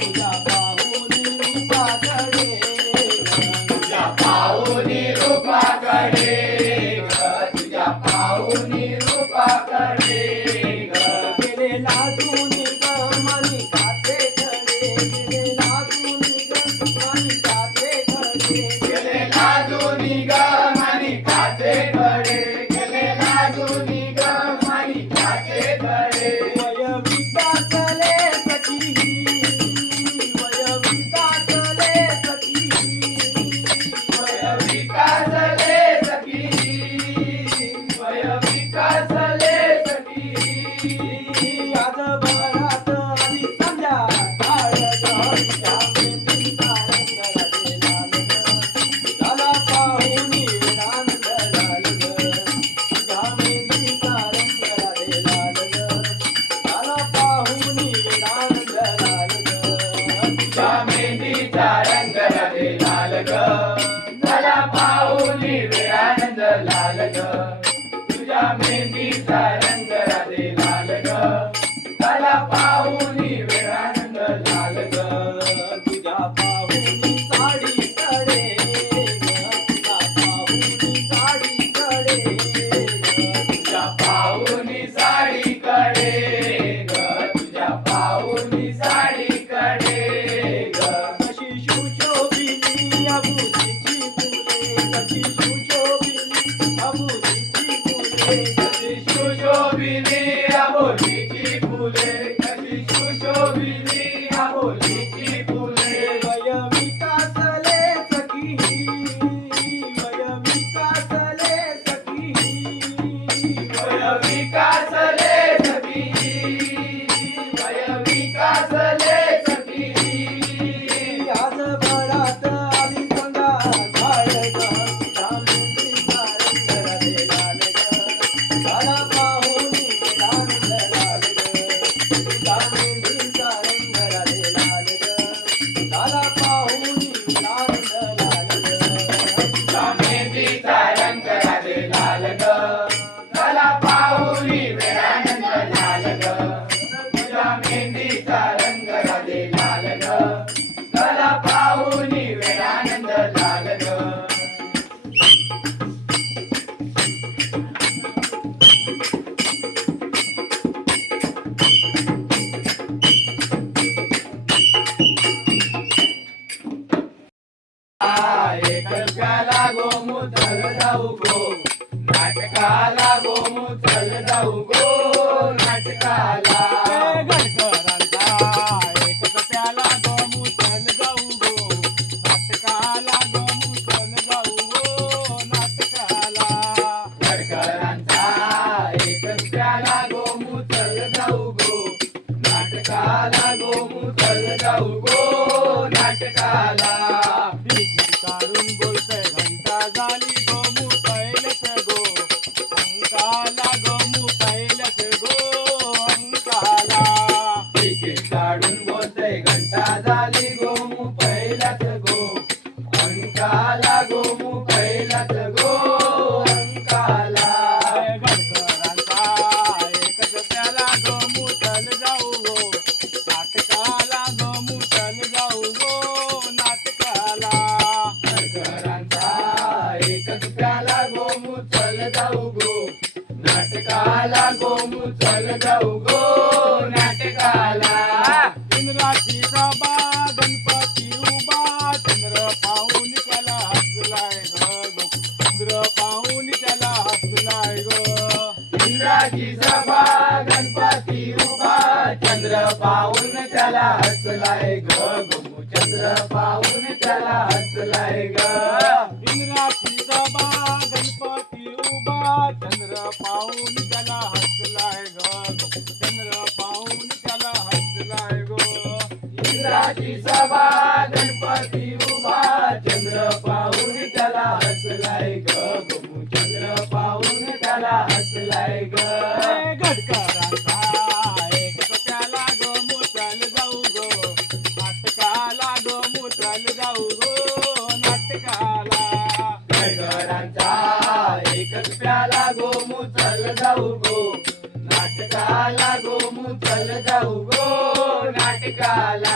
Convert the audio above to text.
Yeah. Thank you. i'm Amen. चल जाऊ गो नाटकाला. गडकरांचा एक प्याला गोमू चल जाऊ गो. नाटकाला गोमू चल जाऊ गो नाटकाला गडकरांचा एक प्याला गोमू चल जाऊ गो नाटकाला गोमू चल जाऊ गो. नाटकाला नाटकाला गोमुचल जाऊ गो नाटकाला. इंद्राची बाबा गणपती उभा चंद्र पाहून त्याला हसलाय ग चंद्र पाहून त्याला हसलाय ग. इंद्राची सभा गणपती उभा चंद्र पाहून त्याला हसलाय ग चंद्र पाहून त्याला हसलाय ग. इंद्राची सभा गणपती गोपा चंद्र पाहून त्याला हसलाय ग. चंद्र पाहून त्याला हसलाय गो. इंद्राची सभा నాటకాల గోము చల్లదవు గో నాటకాల.